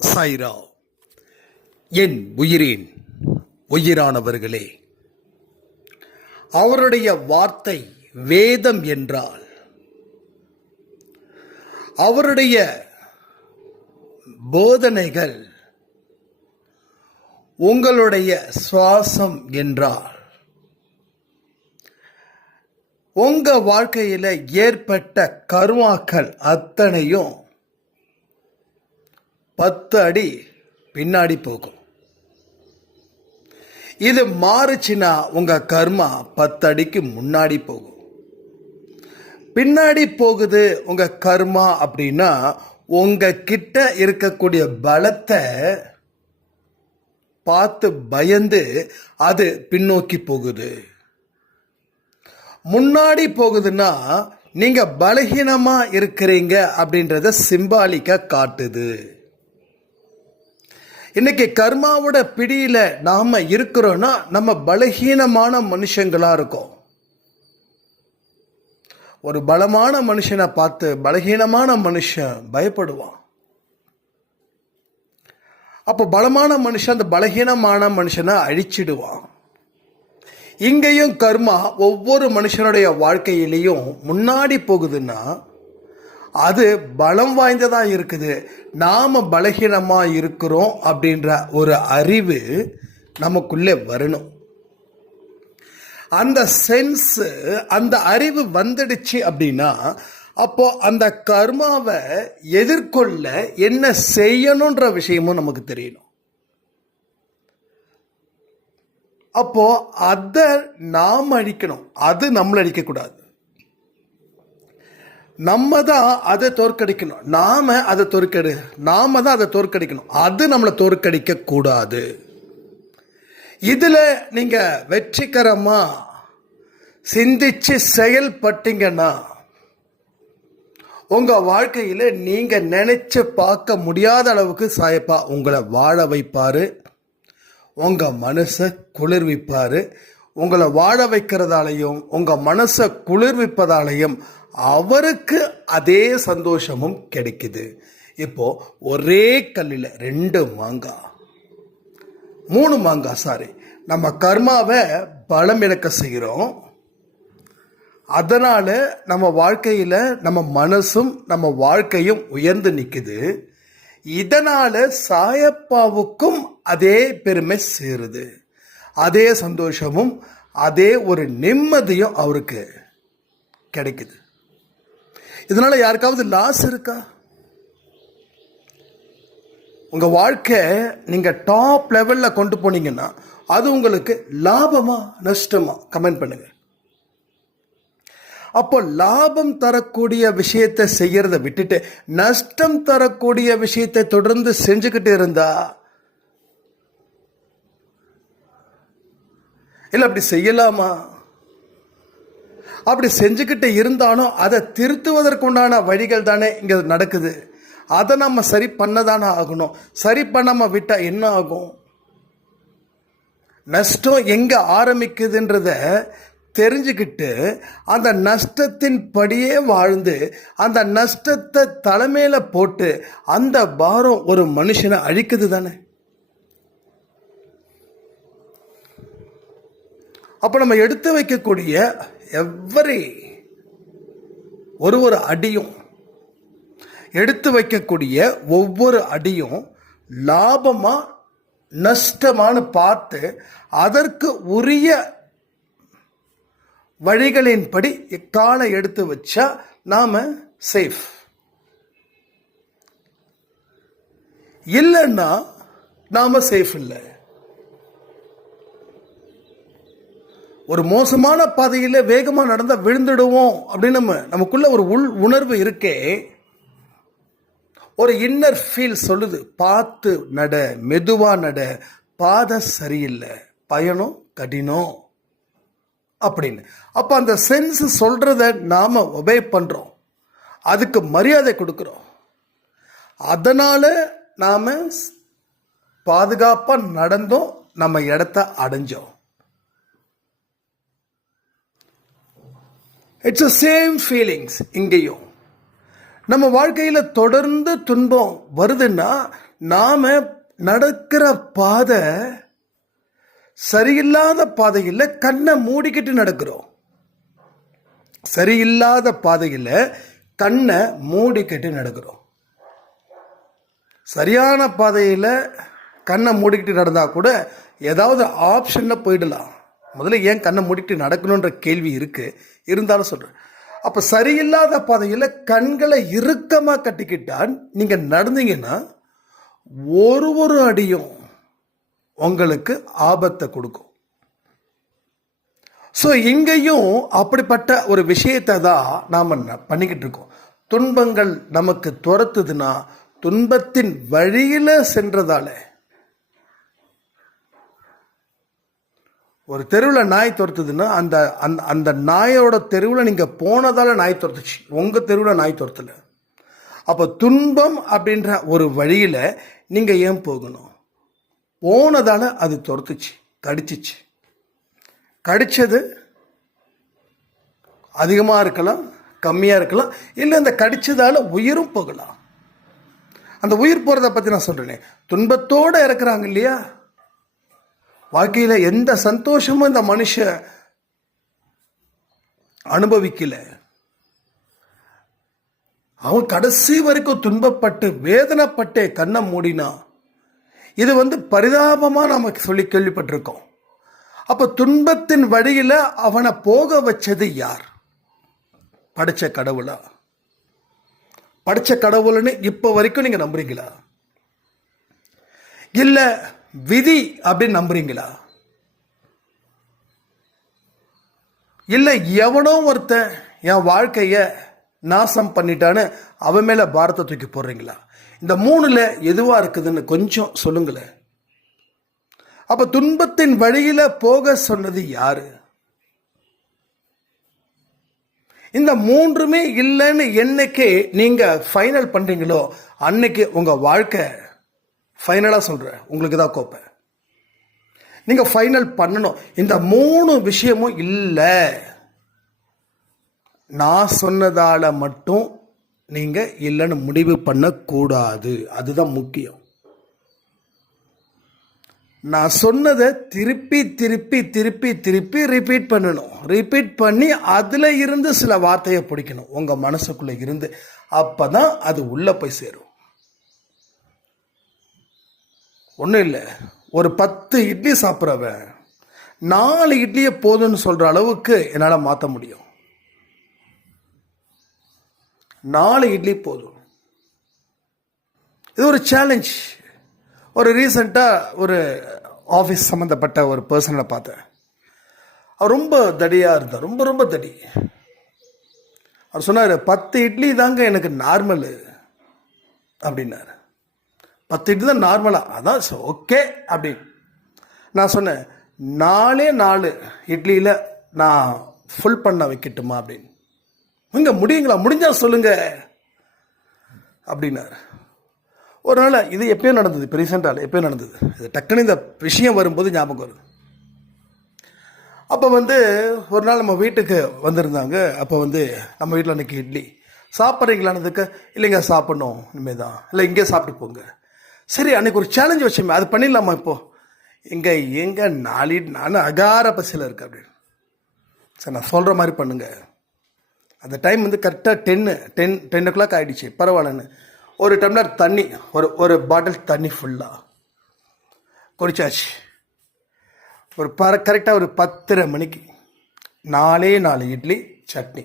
சாய்ரா என் உயிரின் உயிரானவர்களே அவருடைய வார்த்தை வேதம் என்றால் அவருடைய போதனைகள் உங்களுடைய சுவாசம் என்றால் உங்க வாழ்க்கையில் ஏற்பட்ட கருமாக்கள் அத்தனையும் பத்து அடி பின்னாடி போகும். இது மாறுச்சுன்னா உங்க கர்மா பத்து அடிக்கு முன்னாடி போகும். பின்னாடி போகுது உங்க கர்மா அப்படின்னா உங்க கிட்ட இருக்கக்கூடிய பலத்தை பார்த்து பயந்து அது பின்னோக்கி போகுது. முன்னாடி போகுதுன்னா நீங்க பலகீனமா இருக்கிறீங்க அப்படின்றத சிம்பாலிக்க காட்டுது. இன்னைக்கு கர்மாவோட பிடியில் நாம் இருக்கிறோம்னா நம்ம பலகீனமான மனுஷங்களாக இருக்கோம். ஒரு பலமான மனுஷனை பார்த்து பலகீனமான மனுஷன் பயப்படுவான். அப்போ பலமான மனுஷன் அந்த பலகீனமான மனுஷனை அழிச்சிடுவான். இங்கேயும் கர்மா ஒவ்வொரு மனுஷனுடைய வாழ்க்கையிலையும் முன்னாடி போகுதுன்னா அது பலம் வாய்ந்ததாக இருக்குது. நாம் பலகீனமாக இருக்கிறோம் அப்படின்ற ஒரு அறிவு நமக்குள்ளே வரணும். அந்த சென்ஸு அந்த அறிவு வந்துடுச்சு அப்படின்னா அப்போ அந்த கர்மாவை எதிர்கொள்ள என்ன செய்யணுன்ற விஷயமும் நமக்கு தெரியணும். அப்போ அதை நாம் அழிக்கணும். அது நம்மளை அழிக்கக்கூடாது. நம்ம தான் அதை தோற்கடிக்கணும். நாம அதை தோற்கடி நாம தான் அதை தோற்கடிக்கணும். அது நம்மளை தோற்கடிக்க கூடாது. இதில் நீங்க வெற்றிகரமா சிந்திச்சு செயல்பட்டீங்கன்னா உங்க வாழ்க்கையில நீங்க நினைச்சு பார்க்க முடியாத அளவுக்கு சாயப்பா உங்களை வாழ வைப்பாரு. உங்க மனசை குளிர்விப்பாரு. உங்களை வாழ வைக்கிறதாலையும் உங்க மனசை குளிர்விப்பதாலையும் அவருக்கு அதே சந்தோஷமும் கிடைக்குது. இப்போ ஒரே கல்லில் ரெண்டு மாங்காய் மூணு மாங்காய் சாரி நம்ம கர்மாவை பலம் இழக்க செய்கிறோம். அதனால் நம்ம வாழ்க்கையில் நம்ம மனசும் நம்ம வாழ்க்கையும் உயர்ந்து நிற்குது இதனால் சாயப்பாவுக்கும் அதே பெருமை சேருது. அதே சந்தோஷமும் அதே ஒரு நிம்மதியும் அவருக்கு கிடைக்குது. இதனால யாருக்காவது லாஸ் இருக்கா? உங்க வாழ்க்கை நீங்க டாப் லெவல்ல கொண்டு போனீங்கன்னா அது உங்களுக்கு லாபமா நஷ்டமா? கமெண்ட் பண்ணுங்க. அப்போ லாபம் தரக்கூடிய விஷயத்தை செய்யறதை விட்டுட்டு நஷ்டம் தரக்கூடிய விஷயத்தை தொடர்ந்து செஞ்சுக்கிட்டு இருந்தா இல்லை அப்படி செய்யலாமா? அப்படி செஞ்சுக்கிட்டு இருந்தாலும் அதை திருத்துவதற்குண்டான வழிகள் தானே இங்கே நடக்குது. அதை நம்ம சரி பண்ண தானே ஆகணும். சரி பண்ணாம விட்டால் என்ன ஆகும்? நஷ்டம் எங்கே ஆரம்பிக்குதுன்றத தெரிஞ்சுக்கிட்டு அந்த நஷ்டத்தின் படியே வாழ்ந்து அந்த நஷ்டத்தை தலைமையில் போட்டு அந்த பாரம் ஒரு மனுஷனை அழிக்குது தானே. அப்போ நம்ம எடுத்து வைக்கக்கூடிய எவ்வரி ஒரு ஒரு அடியும் எடுத்து வைக்கக்கூடிய ஒவ்வொரு அடியும் லாபமாக நஷ்டமானு பார்த்து அதற்கு உரிய வழிகளின்படி காலை எடுத்து வச்சா நாம் சேஃப் இல்லைன்னா நாம் சேஃப் இல்லை. ஒரு மோசமான பாதையில் வேகமாக நடந்தால் விழுந்துடுவோம் அப்படின்னு நம்ம நமக்குள்ள ஒரு உள் உணர்வு இருக்கே. ஒரு இன்னர் ஃபீல் சொல்லுது. பார்த்து நட மெதுவாக நட பாதை சரியில்லை பயணம் கடினம் அப்படின்னு. அப்போ அந்த சென்ஸ் சொல்கிறத நாம் ஒபே பண்ணுறோம் அதுக்கு மரியாதை கொடுக்குறோம். அதனால் நாம் பாதுகாப்பாக நடந்தோம் நம்ம இடத்த அடைஞ்சோம். இட்ஸ் அ சேம் ஃபீலிங்ஸ் இங்கேயும். நம்ம வாழ்க்கையில் தொடர்ந்து துன்பம் வருதுன்னா நாம் நடக்கிற பாதை சரியில்லாத பாதையில் கண்ணை மூடிக்கிட்டு நடக்கிறோம். சரியில்லாத பாதையில் கண்ணை மூடிக்கிட்டு நடக்கிறோம். சரியான பாதையில் கண்ணை மூடிக்கிட்டு நடந்தால் கூட ஏதாவது ஆப்ஷனில் போயிடலாம். முதல்ல ஏன் கண்ணை மூடிட்டு நடக்கணுன்ற கேள்வி இருக்குது இருந்தாலும் சொல்கிறேன் அப்போ சரியில்லாத பாதையில் கண்களை இறுக்கமாக கட்டிக்கிட்டால் நீங்கள் நடந்தீங்கன்னா ஒரு ஒரு அடியும் உங்களுக்கு ஆபத்தை கொடுக்கும். ஸோ இங்கேயும் அப்படிப்பட்ட ஒரு விஷயத்தை தான் நாம் பண்ணிக்கிட்டு இருக்கோம். துன்பங்கள் நமக்கு துரத்துதுன்னா துன்பத்தின் வழியில் சென்றதால ஒரு தெருவில் நாய் துரத்துதுன்னா அந்த அந்த அந்த நாயோட தெருவில் நீங்கள் போனதால் நாய் துரத்துச்சு. உங்கள் தெருவில் நாய் துரத்தலை. அப்போ துன்பம் அப்படின்ற ஒரு வழியில் நீங்கள் ஏன் போகணும்? போனதால் அது துரத்துச்சு கடிச்சிச்சு. கடித்தது அதிகமாக இருக்கலாம் கம்மியாக இருக்கலாம் இல்லை அந்த கடித்ததால் உயிரும் போகலாம். அந்த உயிர் போகிறத பற்றி நான் சொல்கிறேனே துன்பத்தோடு இறக்குறாங்க இல்லையா? வாழ்க்கையில் எந்த சந்தோஷமும் இந்த மனுஷன் அனுபவிக்கல. அவன் கடைசி வரைக்கும் துன்பப்பட்டு வேதனைப்பட்டு கண்ணை மூடினா இது வந்து பரிதாபமாக நமக்கு சொல்லி கேள்விப்பட்டிருக்கோம். அப்போ துன்பத்தின் வழியில் அவனை போக வச்சது யார்? படித்த கடவுளா? படித்த கடவுள்னு இப்போ வரைக்கும் நீங்கள் நம்புறீங்களா? இல்லை விதி அப்படின்னு நம்புறீங்களா? இல்லை எவனோ ஒருத்தன் என் வாழ்க்கையை நாசம் பண்ணிட்டான்னு அவன் மேலே பாரத்தை தூக்கி போடுறீங்களா? இந்த மூணில் எதுவாக இருக்குதுன்னு கொஞ்சம் சொல்லுங்களேன். அப்போ துன்பத்தின் வழியில் போக சொன்னது யாரு? இந்த மூன்றுமே இல்லைன்னு என்னைக்கு நீங்கள் ஃபைனல் பண்ணுறீங்களோ அன்னைக்கு உங்கள் வாழ்க்கை ஃபைனலாக சொல்கிறேன் உங்களுக்கு தான் கோப்பேன் நீங்கள் ஃபைனல் பண்ணணும். இந்த மூணு விஷயமும் இல்லை. நான் சொன்னதால் மட்டும் நீங்கள் இல்லைன்னு முடிவு பண்ணக்கூடாது. அதுதான் முக்கியம். நான் சொன்னதை திருப்பி திருப்பி திருப்பி திருப்பி ரிப்பீட் பண்ணணும். ரிப்பீட் பண்ணி அதில் இருந்து சில வார்த்தையை பிடிக்கணும். உங்கள் மனசுக்குள்ளே இருந்து. அப்போ தான் அது உள்ளே போய் சேரும். ஒன்றும் இல்லை. ஒரு பத்து இட்லி சாப்பிட்றவன் நாலு இட்லியை போதும்னு சொல்கிற அளவுக்கு என்னால் மாற்ற முடியும். நாலு இட்லி போதும். இது ஒரு சேலஞ்ச் ஒரு ரீசண்டாக ஒரு ஆஃபீஸ் சம்மந்தப்பட்ட ஒரு பர்சனை பார்த்தேன். அவர் ரொம்ப தடியாக இருந்தார். ரொம்ப ரொம்ப தடி. அவர் சொன்னார் பத்து இட்லி தாங்க எனக்கு நார்மலு அப்படின்னாரு. பத்து தான் நார்மலாக அதான் ஓகே அப்படின்னு. நான் சொன்னேன் நாலே நாலு இட்லியில் நான் ஃபுல் பண்ண வைக்கட்டுமா அப்படின்னு. இங்கே முடியுங்களா? முடிஞ்சா சொல்லுங்க. அப்படின்னாரு. ஒரு நாள் இது எப்பயும் நடந்தது இப்போ ரீசெண்டாக எப்பயும் நடந்தது. இது டக்குன்னு இந்த விஷயம் வரும்போது ஞாபகம் வருது. அப்போ வந்து ஒரு நாள் நம்ம வீட்டுக்கு வந்திருந்தாங்க. அப்போ வந்து நம்ம வீட்டில் அன்றைக்கி இட்லி. சாப்பிட்றீங்களானதுக்கு இல்லைங்க சாப்பிட்ணும் இனிமேல் தான் இல்லை இங்கே சாப்பிட்டு போங்க. சரி அன்னைக்கு ஒரு சேலஞ்ச் வச்சோமே அது பண்ணிடலாமா இப்போது எங்கே எங்கே நாளி நான் அகார பசியில் இருக்கு அப்படின்னு. சரி நான் சொல்கிற மாதிரி பண்ணுங்கள் அந்த டைம் வந்து கரெக்டாக டென்னு டென் டென் ஓ கிளாக் ஆகிடுச்சு பரவாயில்லன்னு. ஒரு டம்ளர் தண்ணி ஒரு ஒரு பாட்டில் தண்ணி ஃபுல்லாக குடிச்சாச்சு. ஒரு பர கரெக்டாக ஒரு பத்தரை மணிக்கு நாலே நாலு இட்லி சட்னி.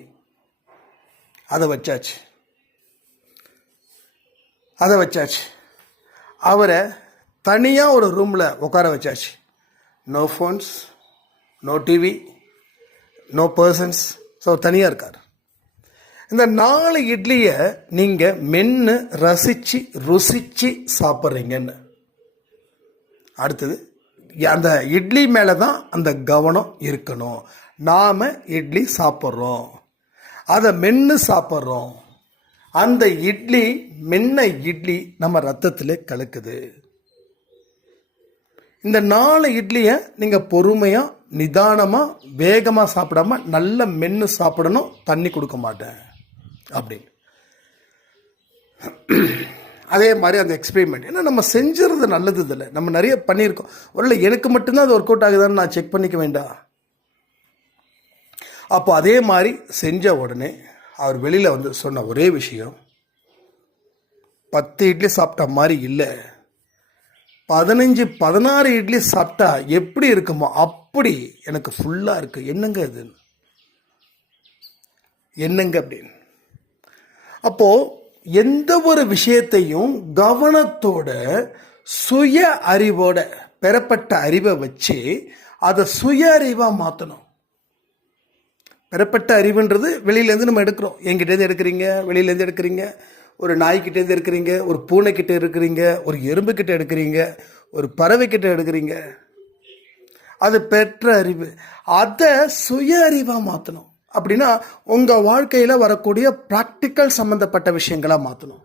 அதை வச்சாச்சு. அதை வச்சாச்சு. அவரை தனியாக ஒரு ரூமில் உட்கார வச்சாச்சு. No phones no TV no persons so தனியாக இருக்கார். இந்த நாலு இட்லியை நீங்கள் மென்று ரசித்து ருசித்து சாப்பிட்றீங்கன்னு. அடுத்தது அந்த இட்லி மேலே தான் அந்த கவனம் இருக்கணும். நாம் இட்லி சாப்பிட்றோம். அதை மென்று சாப்பிட்றோம். அந்த இட்லி மென்ன இட்லி நம்ம ரத்தத்தில் கலக்குது. இந்த நாலு இட்லியை நீங்கள் பொறுமையாக நிதானமாக வேகமாக சாப்பிடாம நல்ல மென்று சாப்பிடணும் தண்ணி கொடுக்க மாட்டேன். அப்படின்னு. அதே மாதிரி அந்த எக்ஸ்பெரிமெண்ட் ஏன்னா நம்ம செஞ்சுறது நல்லது இதில் நம்ம நிறைய பண்ணியிருக்கோம். ஒருவேளை எனக்கு மட்டும்தான் அது ஒர்க் அவுட் ஆகுதான்னு நான் செக் பண்ணிக்க வேண்டாம் அப்போ அதே மாதிரி செஞ்ச உடனே அவர் வெளியில் வந்து சொன்ன ஒரே விஷயம் பத்து இட்லி சாப்பிட்ட மாதிரி இல்லை. பதினஞ்சு பதினாறு இட்லி சாப்பிட்டா எப்படி இருக்குமோ அப்படி எனக்கு ஃபுல்லாக இருக்குது என்னங்க இது? என்னங்க அப்படின்னு. அப்போது எந்த ஒரு விஷயத்தையும் கவனத்தோட சுய அறிவோட பெறப்பட்ட அறிவை வச்சு அதை சுய அறிவாக மாற்றணும் பெறப்பட்ட அறிவுன்றது வெளியிலேருந்து நம்ம எடுக்கிறோம். என்கிட்டேருந்து எடுக்கிறீங்க வெளியிலேருந்து எடுக்கிறீங்க. ஒரு நாய்கிட்டேருந்து எடுக்கிறீங்க ஒரு பூனைக்கிட்ட இருக்கிறீங்க ஒரு எறும்புக்கிட்ட எடுக்கிறீங்க ஒரு பறவைக்கிட்ட எடுக்கிறீங்க. அது பெற்ற அறிவு. அதை சுய அறிவாக மாற்றணும் அப்படின்னா உங்கள் வாழ்க்கையில் வரக்கூடிய ப்ராக்டிக்கல் சம்மந்தப்பட்ட விஷயங்களாக மாற்றணும்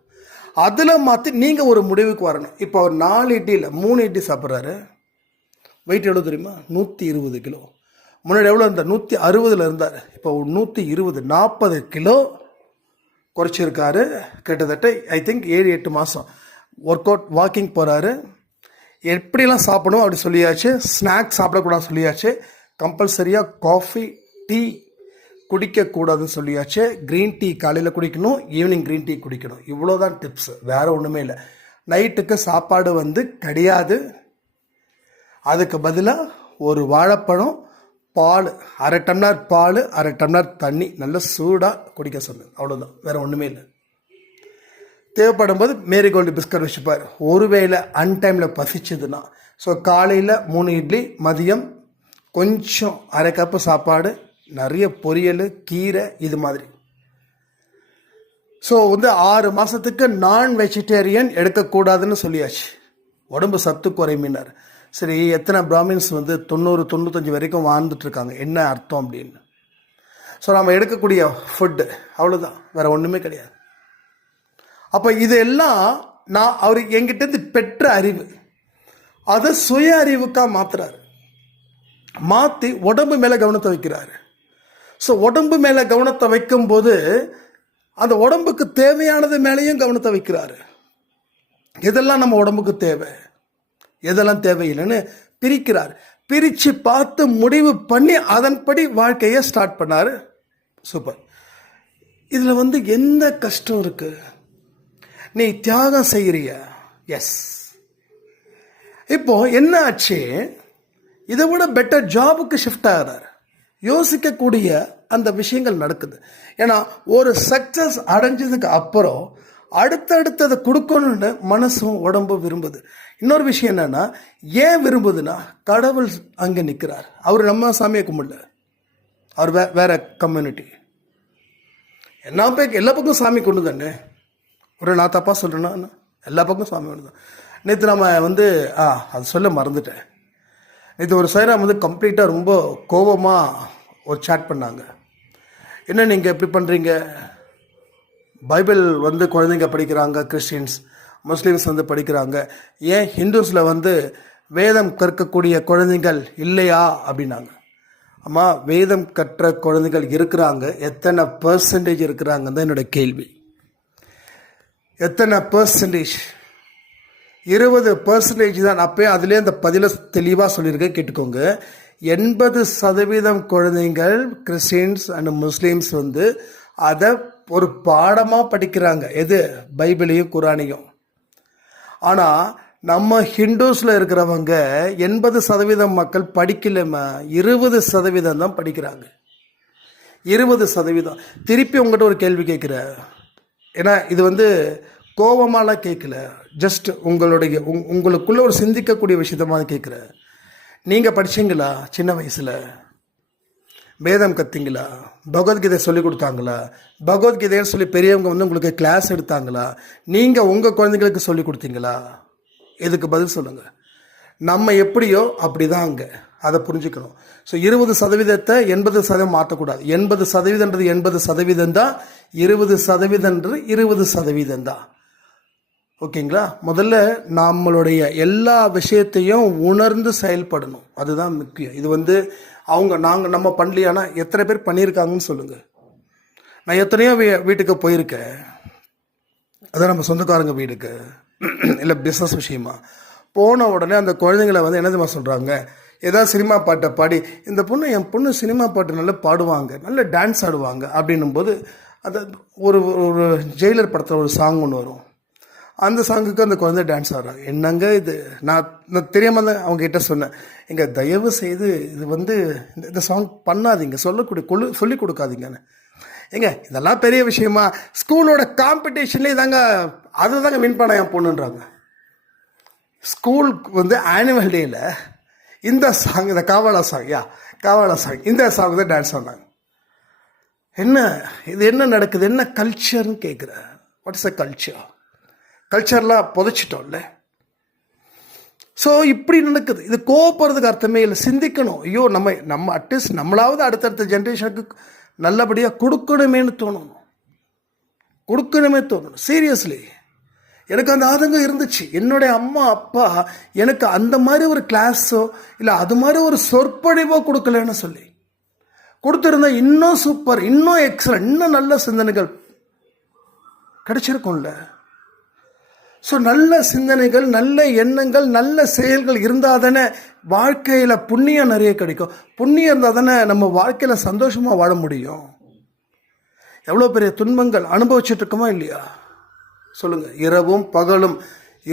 அதில் மாற்றி நீங்கள் ஒரு முடிவுக்கு வரணும். இப்போ ஒரு நாலு இட்லியில் மூணு இட்லி சாப்பிட்றாரு. வெயிட் எவ்வளோ தெரியுமா? நூற்றி இருபது கிலோ. முன்னாடி எவ்வளோ இருந்தார்? நூற்றி அறுபதில் இருந்தார். இப்போ நூற்றி இருபது நாற்பது கிலோ குறைச்சிருக்காரு. கிட்டத்தட்ட ஐ திங்க் ஏழு எட்டு மாதம் ஒர்க் அவுட் வாக்கிங் போகிறாரு எப்படிலாம் சாப்பிடணும் அப்படி சொல்லியாச்சு. ஸ்நாக்ஸ் சாப்பிடக்கூடாது சொல்லியாச்சு. கம்பல்சரியாக காஃபி டீ குடிக்கக்கூடாதுன்னு சொல்லியாச்சு. க்ரீன் டீ காலையில் குடிக்கணும் ஈவினிங் க்ரீன் டீ குடிக்கணும். இவ்வளோ தான் டிப்ஸ் வேறு ஒன்றுமே இல்லை. நைட்டுக்கு சாப்பாடு வந்து கிடையாது. அதுக்கு பதிலாக ஒரு வாழைப்பழம் பால் அரை டம்ளர் பால் அரை டம்ளர் தண்ணி நல்லா சூடாக குடிக்க சொல்லு. அவ்வளோதான் வேறு ஒன்றுமே இல்லை. தேவைப்படும் போது மேரிகோல்டு பிஸ்கட் வச்சுப்பார் ஒருவேளை அன்டைமில் பசிச்சதுன்னா ஸோ காலையில் மூணு இட்லி மதியம் கொஞ்சம் அரை கப்பு சாப்பாடு நிறைய பொரியல் கீரை இது மாதிரி. ஸோ வந்து ஆறு மாதத்துக்கு நான் வெஜிடேரியன் எடுக்கக்கூடாதுன்னு சொல்லியாச்சு. உடம்பு சத்து குறைமினார் சரி எத்தனை பிராமின்ஸ் வந்து தொண்ணூறு தொண்ணூத்தஞ்சு வரைக்கும் வாழ்ந்துட்டுருக்காங்க? என்ன அர்த்தம் அப்படின்னு. ஸோ நம்ம எடுக்கக்கூடிய ஃபுட்டு அவ்வளோதான் வேறு ஒன்றுமே கிடையாது. அப்போ இதெல்லாம் நான் அவர் எங்கிட்டேருந்து பெற்ற அறிவு. அதை சுய அறிவுக்காக மாற்றுறாரு மாற்றி உடம்பு மேலே கவனத்தை வைக்கிறாரு. ஸோ உடம்பு மேலே கவனத்தை வைக்கும்போது அந்த உடம்புக்கு தேவையானது மேலேயும் கவனத்தை வைக்கிறாரு. இதெல்லாம் நம்ம உடம்புக்கு தேவை? எதெல்லாம் தேவையில்லைன்னு பிரிக்கிறார். பிரித்து பார்த்து முடிவு பண்ணி அதன்படி வாழ்க்கையை ஸ்டார்ட் பண்ணார். சூப்பர். இதில் வந்து எந்த கஷ்டம் இருக்குது நீ தியாகம் செய்கிறிய எஸ் இப்போ என்ன ஆச்சு? இதை விட பெட்டர் ஜாபுக்கு ஷிஃப்ட் ஆகிறார். யோசிக்கக்கூடிய அந்த விஷயங்கள் நடக்குது. ஏன்னா ஒரு சக்சஸ் அடைஞ்சதுக்கு அப்புறம் அடுத்தடுத்ததை கொடுக்கணும்னு மனசும் உடம்பும் விரும்புது. இன்னொரு விஷயம் என்னன்னா ஏன் விரும்புதுன்னா கடவுள் அங்கே நிற்கிறார் அவர் நம்ம சாமியை கும்பிடல. அவர் வே வேற கம்யூனிட்டி என்ன பேர் எல்லா பக்கம் சாமி கொண்டு தானே ஒரு நான் தப்பாக சொல்கிறேன்னா எல்லா பக்கம் சாமி கொண்டு தான் நேற்று நம்ம வந்து ஆ அது சொல்ல மறந்துட்டேன். நேற்று ஒரு சைராம் வந்து கம்ப்ளீட்டாக ரொம்ப கோபமாக ஒரு சேட் பண்ணாங்க. என்ன நீங்கள் எப்படி பண்ணுறீங்க பைபிள் வந்து குழந்தைங்க படிக்கிறாங்க கிறிஸ்டின்ஸ். முஸ்லீம்ஸ் வந்து படிக்கிறாங்க. ஏன் ஹிந்துஸில் வந்து வேதம் கற்கக்கூடிய குழந்தைகள் இல்லையா அப்படின்னாங்க. அம்மா வேதம் கற்ற குழந்தைகள் இருக்கிறாங்க. எத்தனை பர்சன்டேஜ் இருக்கிறாங்கன்னு தான் என்னோட கேள்வி. எத்தனை பர்சன்டேஜ் இருபது பர்சன்டேஜ் தான். அப்போ அதுலேயே அந்த பதில தெளிவாக சொல்லியிருக்கேன். கேட்டுக்கோங்க. எண்பது சதவீதம் குழந்தைங்கள் கிறிஸ்டின்ஸ் அண்ட் முஸ்லீம்ஸ் வந்து அதை ஒரு பாடமாக படிக்கிறாங்க. எது? பைபிளையும் குரானையும். ஆனால் நம்ம ஹிந்துஸில் இருக்கிறவங்க எண்பது சதவீதம் மக்கள் படிக்கலமா இருபது சதவீதம் தான் படிக்கிறாங்க. இருபது சதவீதம். திருப்பி உங்கள்கிட்ட ஒரு கேள்வி கேட்குற ஏன்னா இது வந்து கோபமாலாம் கேட்கல. ஜஸ்ட் உங்களுடைய உங் உங்களுக்குள்ளே ஒரு சிந்திக்கக்கூடிய விஷயத்தமாக கேட்குற நீங்கள் படிச்சீங்களா? சின்ன வயசில்? வேதம் கத்திங்களா? பகவத்கீதை சொல்லி கொடுத்தாங்களா? பகவத்கீதைன்னு சொல்லி பெரியவங்க வந்து உங்களுக்கு கிளாஸ் எடுத்தாங்களா? நீங்கள் உங்கள் குழந்தைங்களுக்கு சொல்லி கொடுத்தீங்களா? இதுக்கு பதில் சொல்லுங்கள் நம்ம எப்படியோ அப்படி தான் அங்கே. அதை புரிஞ்சுக்கணும். ஸோ இருபது சதவீதத்தை எண்பது சதவீதம் மாற்றக்கூடாது. எண்பது சதவீதன்றது எண்பது சதவீதம் தான் இருபது சதவீதன்றது இருபது சதவீதம் தான். ஓகேங்களா? முதல்ல நம்மளுடைய எல்லா விஷயத்தையும் உணர்ந்து செயல்படணும். அதுதான் முக்கியம். இது வந்து அவங்க நாங்கள் நம்ம பண்ணலையானா எத்தனை பேர் பண்ணியிருக்காங்கன்னு சொல்லுங்கள் நான் எத்தனையோ வீ வீட்டுக்கு போயிருக்கேன். அதான் நம்ம சொந்தக்காரங்க வீட்டுக்கு இல்லை பிஸ்னஸ் விஷயமா. போன உடனே அந்த குழந்தைங்கள வந்து என்னதுமா சொல்கிறாங்க ஏதாவது சினிமா பாட்டை பாடி இந்த பொண்ணு என் பொண்ணு சினிமா பாட்டு நல்லா பாடுவாங்க நல்ல டான்ஸ் ஆடுவாங்க அப்படின்னும் போது அந்த ஒரு ஒரு ஜெயிலர் படத்தில் ஒரு சாங் ஒன்று வரும். அந்த சாங்குக்கு அந்த குழந்தை டான்ஸ் ஆடுறாங்க என்னங்க இது? நான் நான் தெரியாமல் தான் அவங்க கிட்ட சொன்னேன். எங்கள் தயவு செய்து இது வந்து இந்த- இந்த சாங் பண்ணாதீங்க. சொல்லக்கூடிய கொள்ளு சொல்லி கொடுக்காதீங்கன்னு ஏங்க இதெல்லாம் பெரிய விஷயமா? ஸ்கூலோட காம்படிஷன்லேயே தாங்க அதை தாங்க வின் பண்ண என் பொண்ணுன்றாங்க. ஸ்கூலுக்கு வந்து ஆனுவல் டேயில் இந்த சாங் இந்த காவாலா சாங் யா காவாலா சாங் இந்த சாங் தான் டான்ஸ் ஆனாங்க என்ன இது என்ன நடக்குது? என்ன கல்ச்சர்னு கேட்குறேன் வாட் இஸ் அ கல்ச்சர் கல்ச்சர்லாம் புதைச்சிட்டோம்ல. ஸோ இப்படி நடக்குது. இது கோவப்படுறதுக்கு அர்த்தமே இல்லை. சிந்திக்கணும். ஐயோ நம்ம நம்ம அட்லீஸ்ட் நம்மளாவது அடுத்தடுத்த ஜென்ரேஷனுக்கு நல்லபடியாக கொடுக்கணுமேனு தோணும் கொடுக்கணுமே தோணும் சீரியஸ்லி எனக்கு அந்த ஆதங்கம் இருந்துச்சு. என்னுடைய அம்மா அப்பா எனக்கு அந்த மாதிரி ஒரு கிளாஸோ இல்லை அது மாதிரி ஒரு சொற்பொழிவோ கொடுக்கலன்னு சொல்லி. கொடுத்துருந்தா இன்னும் சூப்பர் இன்னும் எக்ஸலன்ட் இன்னும் நல்ல சிந்தனைகள் கிடைச்சிருக்கும்ல. ஸோ நல்ல சிந்தனைகள் நல்ல எண்ணங்கள் நல்ல செயல்கள் இருந்தால் தானே வாழ்க்கையில் புண்ணியம் நிறைய கிடைக்கும். புண்ணியம் இருந்தால் தானே நம்ம வாழ்க்கையில் சந்தோஷமாக வாழ முடியும். எவ்வளோ பெரிய துன்பங்கள் அனுபவிச்சிட்டுருக்குமா இல்லையா? சொல்லுங்கள் இரவும் பகலும்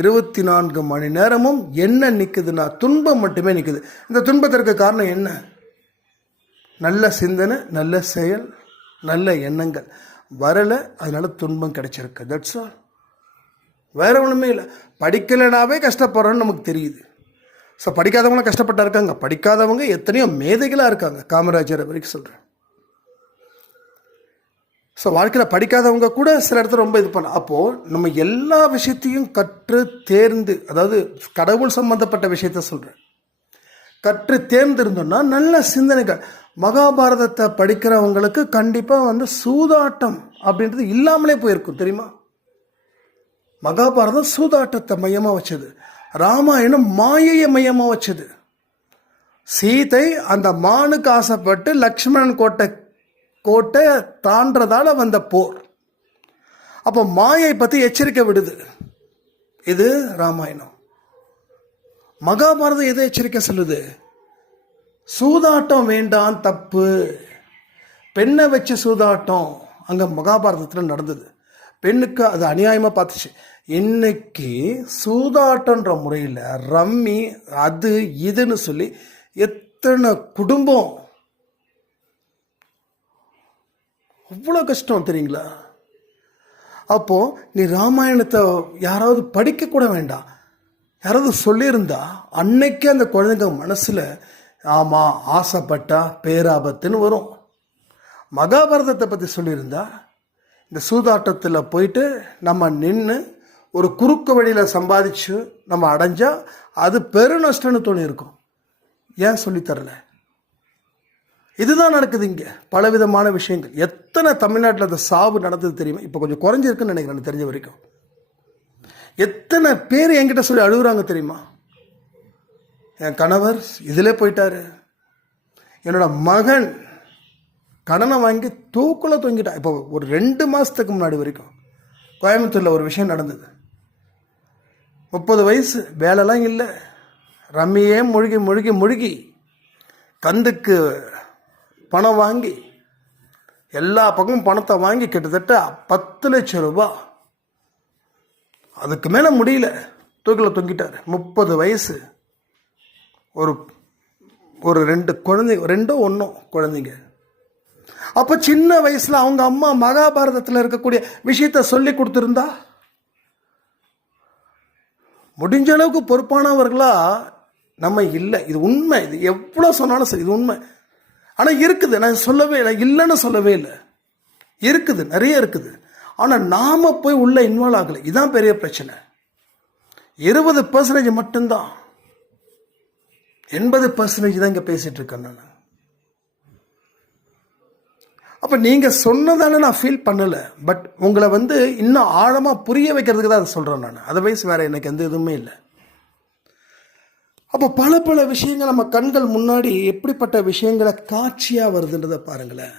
இருபத்தி நான்கு மணி நேரமும் என்ன நிற்குதுன்னா துன்பம் மட்டுமே நிற்குது இந்த துன்பத்திற்கு காரணம் என்ன? நல்ல சிந்தனை நல்ல செயல் நல்ல எண்ணங்கள். வரலை அதனால் துன்பம் கிடைச்சிருக்கு. தட்ஸ் ஆல் வேறு ஒன்றுமே இல்லை. படிக்கலைனாவே கஷ்டப்படுறோன்னு நமக்கு தெரியுது. ஸோ படிக்காதவங்களும் கஷ்டப்பட்டா இருக்காங்க. படிக்காதவங்க எத்தனையோ மேதைகளாக இருக்காங்க. காமராஜரை வரைக்கும் சொல்கிறேன் ஸோ வாழ்க்கையில் படிக்காதவங்க கூட சில இடத்துல ரொம்ப இது பண்ண அப்போது நம்ம எல்லா விஷயத்தையும் கற்று தேர்ந்து அதாவது கடவுள் சம்மந்தப்பட்ட விஷயத்த சொல்கிறேன் கற்று தேர்ந்திருந்தோம்னா நல்ல சிந்தனைகள். மகாபாரதத்தை படிக்கிறவங்களுக்கு கண்டிப்பாக வந்து சூதாட்டம் அப்படின்றது இல்லாமலே போயிருக்கும் தெரியுமா? மகாபாரதம் சூதாட்டத்தை மையமாக வச்சது. ராமாயணம் மாயையை மையமாக வச்சது. சீதை அந்த மானுக்கு ஆசைப்பட்டு லக்ஷ்மணன் கோட்டை கோட்டை தாண்டதால் வந்த போர். அப்போ மாயை பற்றி எச்சரிக்கை விடுது. இது ராமாயணம். மகாபாரதம் எதை எச்சரிக்கை சொல்லுது? சூதாட்டம் வேண்டாம் தப்பு. பெண்ணை வச்சு சூதாட்டம் அங்கே மகாபாரதத்தில் நடந்தது. பெண்ணுக்கு அது அநியாயமாக பார்த்துச்சு. இன்னைக்கு சூதாட்டன்ற முறையில் ரம்மி அது இதுன்னு சொல்லி எத்தனை குடும்பம் அவ்வளோ கஷ்டம் தெரியுங்களா? அப்போது நீ ராமாயணத்தை யாராவது படிக்க கூட வேண்டாம். யாராவது சொல்லியிருந்தா அன்னைக்கே அந்த குழந்தைங்க மனசில் ஆமாம் ஆசைப்பட்டா பேராபத்துன்னு வரும். மகாபாரதத்தை பற்றி சொல்லியிருந்தா இந்த சூதாட்டத்தில் போயிட்டு நம்ம நின்று ஒரு குறுக்கு வழியில் சம்பாதிச்சு நம்ம அடைஞ்சால் அது பெருநஷ்டம்னு தோணி இருக்கும். ஏன் சொல்லித்தரல இதுதான் நடக்குது இங்கே. பலவிதமான விஷயங்கள். எத்தனை தமிழ்நாட்டில் அந்த சாவு நடந்தது தெரியுமா? இப்போ கொஞ்சம் குறைஞ்சிருக்குன்னு நினைக்கிறேன் எனக்கு தெரிஞ்ச வரைக்கும். எத்தனை பேர் என்கிட்ட சொல்லி அழுகுறாங்க தெரியுமா? என் கணவர் இதிலே போயிட்டாரு. என்னோட மகன் கடனை வாங்கி தூக்கில் தொங்கிட்டான் இப்போ ஒரு ரெண்டு மாதத்துக்கு முன்னாடி வரைக்கும் கோயம்புத்தூரில் ஒரு விஷயம் நடந்தது. முப்பது வயசு வேலைலாம் இல்லை. ரம்மியே முழுகி முழுகி முழுகி கந்துக்கு பணம் வாங்கி எல்லா பக்கமும் பணத்தை வாங்கி கிட்டத்தட்ட பத்து லட்சம் ரூபாய் அதுக்கு மேலே முடியல. தூக்கில் தொங்கிட்டார். முப்பது வயசு. ஒரு ஒரு ரெண்டு குழந்தைங்க ரெண்டோ ஒன்றோ குழந்தைங்க. அப்போ சின்ன வயசில் அவங்க அம்மா மகாபாரதத்தில் இருக்கக்கூடிய விஷயத்த சொல்லி கொடுத்துருந்தா? முடிஞ்ச அளவுக்கு பொறுப்பானவர்களா நம்ம இல்லை. இது உண்மை. இது எவ்வளோ சொன்னாலும் சரி இது உண்மை. ஆனால் இருக்குது. நான் சொல்லவே இல்லை. இல்லைன்னு சொல்லவே இல்லை. இருக்குது. நிறைய இருக்குது. ஆனால் நாம் போய் உள்ளே இன்வால்வ் ஆகலை. இதுதான் பெரிய பிரச்சனை. இருபது பர்சன்டேஜ் மட்டும்தான். எண்பது பர்சன்டேஜ் தான் இங்கே பேசிகிட்டு இருக்கேன் நான். அப்போ நீங்கள் சொன்னதால நான் ஃபீல் பண்ணலை. பட் உங்களை வந்து இன்னும் ஆழமாக புரிய வைக்கிறதுக்கு தான் அதை சொல்கிறேன் நான். அதர்வைஸ் வேறு எனக்கு எந்த இதுவுமே இல்லை. அப்போ பல பல விஷயங்கள் நம்ம கண்கள் முன்னாடி எப்படிப்பட்ட விஷயங்களை காட்சியாக வருதுன்றதை பாருங்களேன்.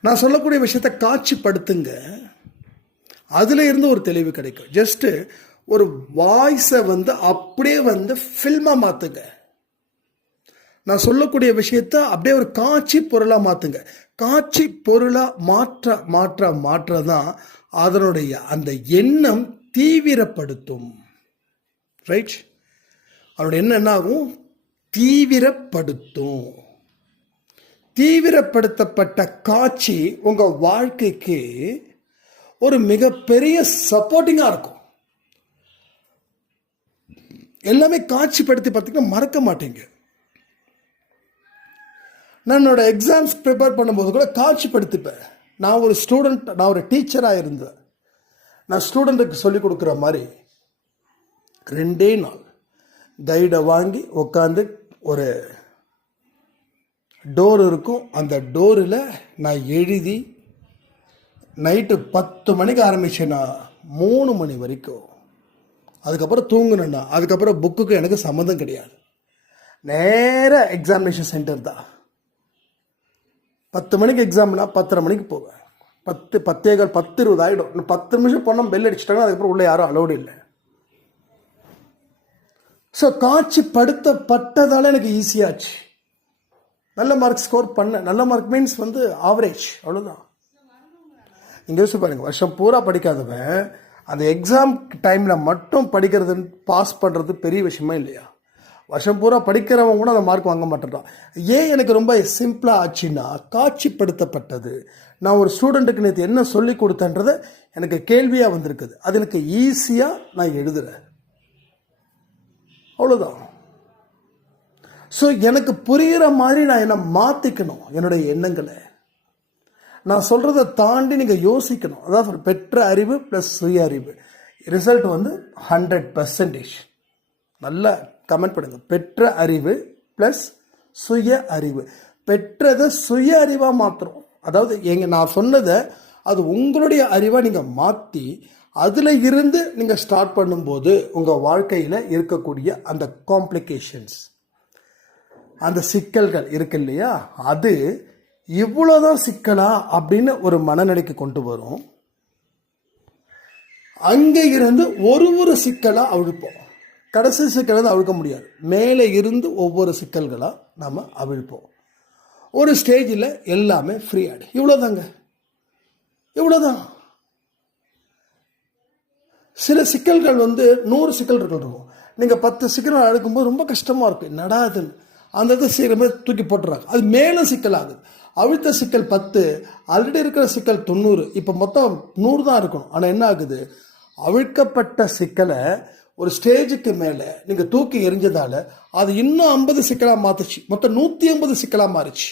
நான் சொல்லக்கூடிய விஷயத்தை காட்சிப்படுத்துங்க. அதில் இருந்து ஒரு தெளிவு கிடைக்கும். ஜஸ்ட்டு ஒரு வாய்ஸை வந்து அப்படியே வந்து ஃபில்மாக மாற்றுங்க நான் சொல்லக்கூடிய விஷயத்த அப்படியே ஒரு காட்சி பொருளாக மாற்றுங்க காட்சி பொருளாக மாற்ற மாற்ற மாற்ற தான் அதனுடைய அந்த எண்ணம் தீவிரப்படுத்தும். ரைட் அதனுடைய எண்ணம் என்ன ஆகும் தீவிரப்படுத்தும். தீவிரப்படுத்தப்பட்ட காட்சி உங்கள் வாழ்க்கைக்கு ஒரு மிகப்பெரிய சப்போர்ட்டிங்காக இருக்கும். எல்லாமே காட்சிப்படுத்தி பார்த்தீங்கன்னா மறக்க மாட்டேங்க. நான் என்னோட எக்ஸாம்ஸ் ப்ரிப்பேர் பண்ணும்போது கூட காட்சிப்படுத்திப்பேன். நான் ஒரு ஸ்டூடெண்ட் நான் ஒரு டீச்சராக இருந்தேன். நான் ஸ்டூடெண்ட்டுக்கு சொல்லிக் கொடுக்குற மாதிரி ரெண்டே நாள் கைடை வாங்கி உட்காந்து ஒரு டோர் இருக்கும். அந்த டோரில் நான் எழுதி நைட்டு பத்து மணிக்கு ஆரம்பித்தேன்னா மூணு மணி வரைக்கும். அதுக்கப்புறம் தூங்கினேன்னா அதுக்கப்புறம் புக்குக்கு எனக்கு சம்மந்தம் கிடையாது. நேராக எக்ஸாமினேஷன் சென்டர் தான். பத்து மணிக்கு எக்ஸாம்னா பத்தரை மணிக்கு போவேன். பத்து பத்தேகால் பத்து இருபது ஆகிடும் இன்னும் பத்து நிமிஷம் போனால் பெல் அடிச்சிட்டாங்கன்னா அதுக்கப்புறம் உள்ளே யாரும் அலோடு இல்லை. ஸோ காட்சிப்படுத்தப்பட்டதால எனக்கு ஈஸியாச்சு நல்ல மார்க் ஸ்கோர் பண்ண நல்ல மார்க் மீன்ஸ் வந்து ஆவரேஜ் அவ்வளோதான் இங்கே யோசிச்சு பாருங்க. வருஷம் பூரா படிக்காதவன் அந்த எக்ஸாம் டைமில் மட்டும் படிக்கிறது பாஸ் பண்ணுறது பெரிய விஷயமா இல்லையா? வருஷம் பூரா படிக்கிறவங்க கூட அந்த மார்க் வாங்க மாட்டேறான் ஏன் எனக்கு ரொம்ப சிம்பிளாக ஆச்சுன்னா காட்சிப்படுத்தப்பட்டது. நான் ஒரு ஸ்டூடெண்ட்டுக்கு நேற்று என்ன சொல்லி கொடுத்தேன்றதை எனக்கு கேள்வியாக வந்திருக்குது. அது எனக்கு ஈஸியாக நான் எழுதுகிறேன் அவ்வளோதான் ஸோ எனக்கு புரிகிற மாதிரி நான் என்னை மாற்றிக்கணும் என்னுடைய எண்ணங்களை? நான் சொல்கிறத தாண்டி நீங்கள் யோசிக்கணும். அதாவது பெற்ற அறிவு ப்ளஸ் சுய அறிவு. ரிசல்ட் வந்து ஹண்ட்ரட் பர்சன்டேஜ் நல்ல கமெண்ட் பண்ணுங்கள் பெற்ற அறிவு ப்ளஸ் சுய அறிவு. பெற்றதை சுய அறிவாக மாற்றுறோம் அதாவது எங்கள் நான் சொன்னதை அது உங்களுடைய அறிவாக நீங்கள் மாற்றி அதில் இருந்து நீங்கள் ஸ்டார்ட் பண்ணும்போது உங்கள் வாழ்க்கையில் இருக்கக்கூடிய அந்த காம்ப்ளிகேஷன்ஸ் அந்த சிக்கல்கள் இருக்கு இல்லையா? அது இவ்வளோதான் சிக்கலா அப்படின்னு ஒரு மனநிலைக்கு கொண்டு வரும். அங்கே இருந்து ஒரு ஒரு சிக்கலாக அழுப்போம். கடைசி சிக்கலை தான் அவிழ்க்க முடியாது. மேலே இருந்து ஒவ்வொரு சிக்கல்களாக நம்ம அவிழ்ப்போம். ஒரு ஸ்டேஜில் எல்லாமே ஃப்ரீ ஆகிடும் இவ்வளோதாங்க இவ்வளோதான் சில சிக்கல்கள் வந்து நூறு சிக்கல்கள் இருக்கும். நீங்கள் பத்து சிக்கல் அடுக்கும்போது ரொம்ப கஷ்டமாக இருக்கும். என்னடா அதுன்னு அந்த இடத்துல சீக்கிரமே தூக்கி போட்டுறாங்க. அது மேலே சிக்கல் ஆகுது அவிழ்த்த சிக்கல் பத்து ஆல்ரெடி இருக்கிற சிக்கல் தொண்ணூறு. இப்போ மொத்தம் நூறு தான் இருக்கணும். ஆனால் என்ன ஆகுது? அவிழ்க்கப்பட்ட சிக்கலை ஒரு ஸ்டேஜுக்கு மேலே நீங்கள் தூக்கி எரிஞ்சதால அது இன்னும் ஐம்பது சிக்கலாக மாற்றுச்சு மொத்தம் நூற்றி ஐம்பது சிக்கலாக மாறுச்சு.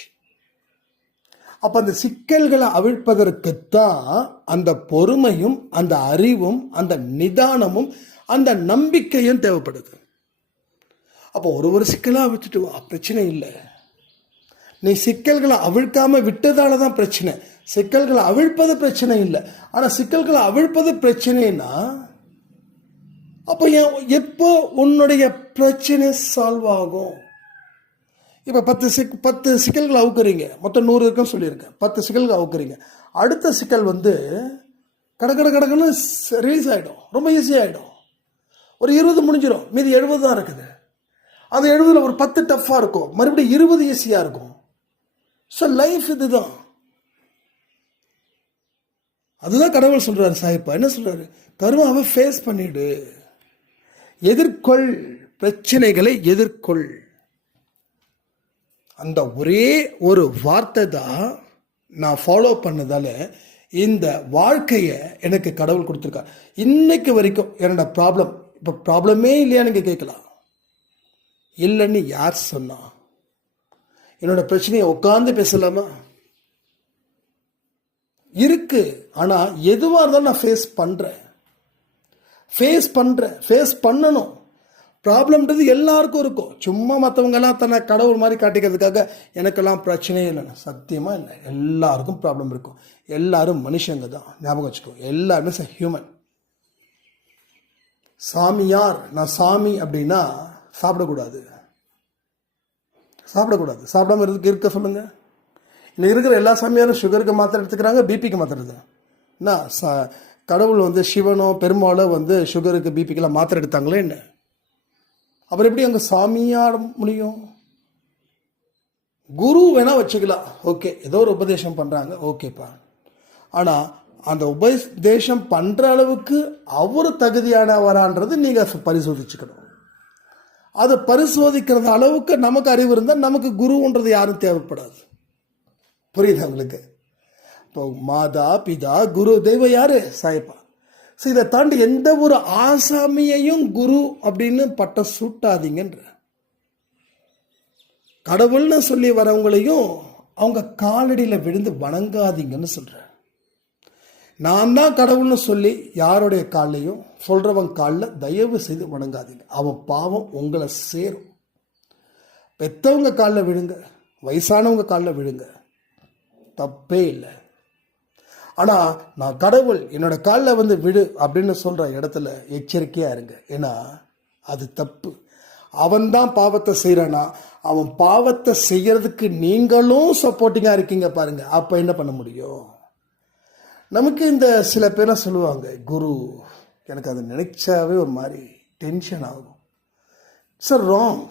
அப்போ அந்த சிக்கல்களை அவிழ்ப்பதற்குத்தான் அந்த பொறுமையும் அந்த அறிவும் அந்த நிதானமும் அந்த நம்பிக்கையும் தேவைப்படுது. அப்போ ஒரு ஒரு சிக்கலாக அவிழ்த்துட்டு வா பிரச்சனை இல்லை. நீ சிக்கல்களை அவிழ்க்காமல் விட்டதால தான் பிரச்சனை. சிக்கல்களை அவிழ்ப்பது பிரச்சனை இல்லை. ஆனால் சிக்கல்களை அவிழ்ப்பது பிரச்சனைன்னா அப்போ என் எப்போ உன்னுடைய பிரச்சனை சால்வ் ஆகும்? இப்போ பத்து சிக் பத்து சிக்கல்கள் அவுக்குறீங்க. மொத்தம் நூறு இருக்குன்னு சொல்லியிருக்கேன். பத்து சிக்கல்கள் அவுக்குறீங்க. அடுத்த சிக்கல் வந்து கட கட கடக்குன்னு ரிலீஸ் ஆகிடும் ரொம்ப ஈஸியாகிடும் ஒரு இருபது முடிஞ்சிடும் மீதி எழுபது தான் இருக்குது. அந்த எழுபதில் ஒரு பத்து டஃப்பாக இருக்கும். மறுபடியும் இருபது ஈஸியாக இருக்கும். ஸோ லைஃப் இதுதான். அதுதான் கடவுள் சொல்கிறார் சாஹிப்பா. என்ன சொல்கிறாரு கருவாவை ஃபேஸ் பண்ணிவிடு எதிர்கொள் பிரச்சனைகளை எதிர்கொள். அந்த ஒரே ஒரு வார்த்தை தான் நான் ஃபாலோ பண்ணதால இந்த வாழ்க்கையை எனக்கு கடவுள் கொடுத்துருக்கார் இன்னைக்கு வரைக்கும் என்னோட ப்ராப்ளம் இப்போ ப்ராப்ளமே இல்லையா நீங்கள் கேட்கலாம். இல்லைன்னு யார் சொன்னா? என்னோட பிரச்சனையை உட்காந்து பேசலாமா? இருக்கு ஆனால் எதுவாக இருந்தாலும் நான் ஃபேஸ் பண்ணுறேன் ஃபேஸ் பண்ணுறேன் ஃபேஸ் பண்ணணும். ப்ராப்ளம்ன்றது எல்லாருக்கும் இருக்கும். சும்மா மற்றவங்கெல்லாம் தன்னை கடவுள் மாதிரி காட்டிக்கிறதுக்காக எனக்கெல்லாம் பிரச்சனையே இல்லை. சத்தியமாக இல்லை. எல்லாருக்கும் ப்ராப்ளம் இருக்கும். எல்லாரும் மனுஷங்க தான். ஞாபகம் வச்சுக்கோ. எல்லாருமே ச ஹியூமன் சாமியார் நான் சாமி அப்படின்னா சாப்பிடக்கூடாது. சாப்பிடக்கூடாது. சாப்பிடாம இருக்கு இருக்க சொல்லுங்க. இன்னைக்கு இருக்கிற எல்லா சாமியாரும் சுகருக்கு மாத்திரை எடுத்துக்கிறாங்க பிபிக்கு மாத்திரை எடுத்துக்கிறாங்க. என்ன சா கடவுள் வந்து சிவனோ பெருமாளோ வந்து சுகருக்கு பிபிக்கெல்லாம் மாத்திரை எடுத்தாங்களே என்ன? அப்புறம் எப்படி அங்கே சாமியாட முடியும்? குரு வேணால் வச்சுக்கலாம். ஓகே ஏதோ ஒரு உபதேசம் பண்ணுறாங்க ஓகேப்பா. ஆனால் அந்த உபதேசம் பண்ணுற அளவுக்கு அவர் தகுதியானவரான்றது நீங்கள் பரிசோதிச்சுக்கணும். அதை பரிசோதிக்கிறது அளவுக்கு நமக்கு அறிவு இருந்தால் நமக்கு குருன்றது யாரும் தேவைப்படாது. புரியுது உங்களுக்கு? இப்போ மாதா பிதா குரு தெய்வம் யாரு? சாயப்பா. ஸோ இதை தாண்டி எந்த ஒரு ஆசாமியையும் குரு அப்படின்னு பட்டம் சூட்டாதீங்கன்ற கடவுள்னு சொல்லி வரவங்களையும் அவங்க காலடியில் விழுந்து வணங்காதீங்கன்னு சொல்கிறேன் நான் தான் கடவுள்னு சொல்லி யாருடைய கால்லையும் சொல்கிறவன் காலில் தயவு செய்து வணங்காதீங்க. அவன் பாவம் உங்களை சேரும். பெத்தவங்க காலில் விழுங்க வயசானவங்க காலில் விழுங்க. தப்பே இல்லை. ஆனால் நான் கடவுள் என்னோட காலில் வந்து விடு அப்படின்னு சொல்கிற இடத்துல எச்சரிக்கையாக இருங்க. ஏன்னா அது தப்பு. அவன்தான் பாவத்தை செய்கிறானா அவன் பாவத்தை செய்கிறதுக்கு நீங்களும் சப்போர்ட்டிங்காக இருக்கீங்க பாருங்கள் அப்போ என்ன பண்ண முடியும்? நமக்கு இந்த சில பேரை சொல்லுவாங்க குரு எனக்கு அதை நினைச்சாவே ஒரு மாதிரி டென்ஷன் ஆகும். சார் ராங்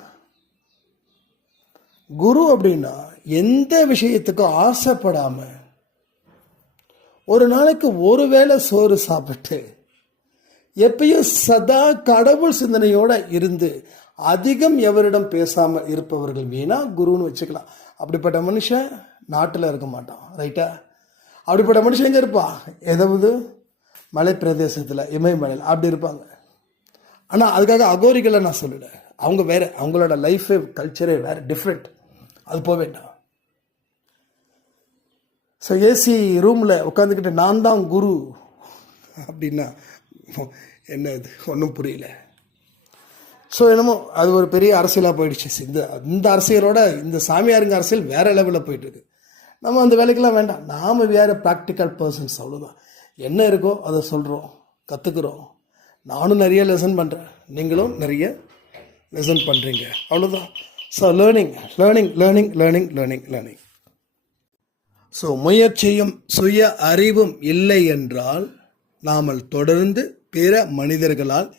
குரு அப்படின்னா எந்த விஷயத்துக்கும் ஆசைப்படாமல் ஒரு நாளைக்கு ஒரு வேளை சோறு சாப்பிட்டு எப்பயும் சதா கடவுள் சிந்தனையோடு இருந்து அதிகம் எவரிடம் பேசாமல் இருப்பவர்கள் வீணா குருன்னு வச்சுக்கலாம். அப்படிப்பட்ட மனுஷன் நாட்டில் இருக்க மாட்டான் ரைட்டா அப்படிப்பட்ட மனுஷன் எங்கே இருப்பா? ஏதாவது மலை பிரதேசத்தில் இமயமலையில் அப்படி இருப்பாங்க. ஆனால் அதுக்காக அகோரிகளை நான் சொல்லலை. அவங்க வேறு அவங்களோட லைஃபே கல்ச்சரே வேறு டிஃப்ரெண்ட் அது போக வேண்டாம். ஸோ ஏசி ரூமில் உட்காந்துக்கிட்டு நான் தான் குரு. அப்படின்னா என்ன இது? ஒன்றும் புரியல. ஸோ என்னமோ அது ஒரு பெரிய அரசியலாக போயிடுச்சு. இந்த இந்த அரசியலோட இந்த சாமியாருங்க அரசியல் வேறு லெவலில் போயிட்டுருக்கு. நம்ம அந்த வேலைக்கெல்லாம் வேண்டாம். நாம் வேறு ப்ராக்டிக்கல் பர்சன்ஸ் அவ்வளோதான் என்ன இருக்கோ அதை சொல்கிறோம் கற்றுக்குறோம் நானும் நிறைய லெசன் பண்ணுறேன் நீங்களும் நிறைய லெசன் பண்ணுறீங்க அவ்வளோதான் so learning learning learning learning learning learning so முயற்சியும் சுய அறிவும் இல்லை என்றால் நாம் தொடர்ந்து பிற மனிதர்களால்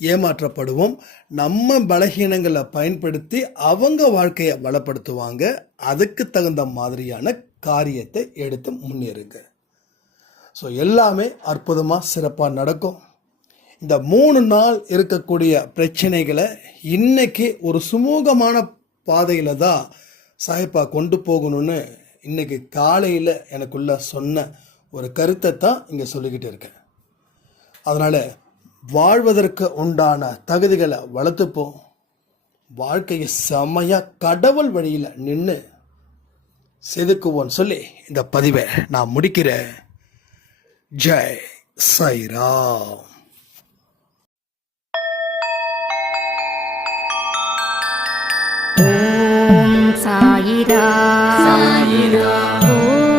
ஏமாற்றப்படுவோம். நம்ம பலகீனங்களை பயன்படுத்தி அவங்க வாழ்க்கையை வளப்படுத்துவாங்க. அதுக்கு தகுந்த மாதிரியான காரியத்தை எடுத்து முன்னேறுங்க. ஸோ எல்லாமே அற்புதமாக சிறப்பாக நடக்கும். இந்த மூணு நாள் இருக்கக்கூடிய பிரச்சனைகளை இன்னைக்கு ஒரு சுமூகமான பாதையில் தான் சாயப்பா கொண்டு போகணும்னு இன்னைக்கு காலையில் எனக்குள்ள சொன்ன ஒரு கருத்தை தான் இங்கே சொல்லிக்கிட்டு இருக்கேன். அதனால் வாழ்வதற்கு உண்டான தகுதிகளை வளர்த்துப்போம். வாழ்க்கையை செம்மையாக கடவுள் வழியில் நின்று செதுக்குவோன்னு சொல்லி இந்த பதிவை நான் முடிக்கிறேன். ஜெய் சைராம் ஓம் சாயிரா சாயிரா ஓம்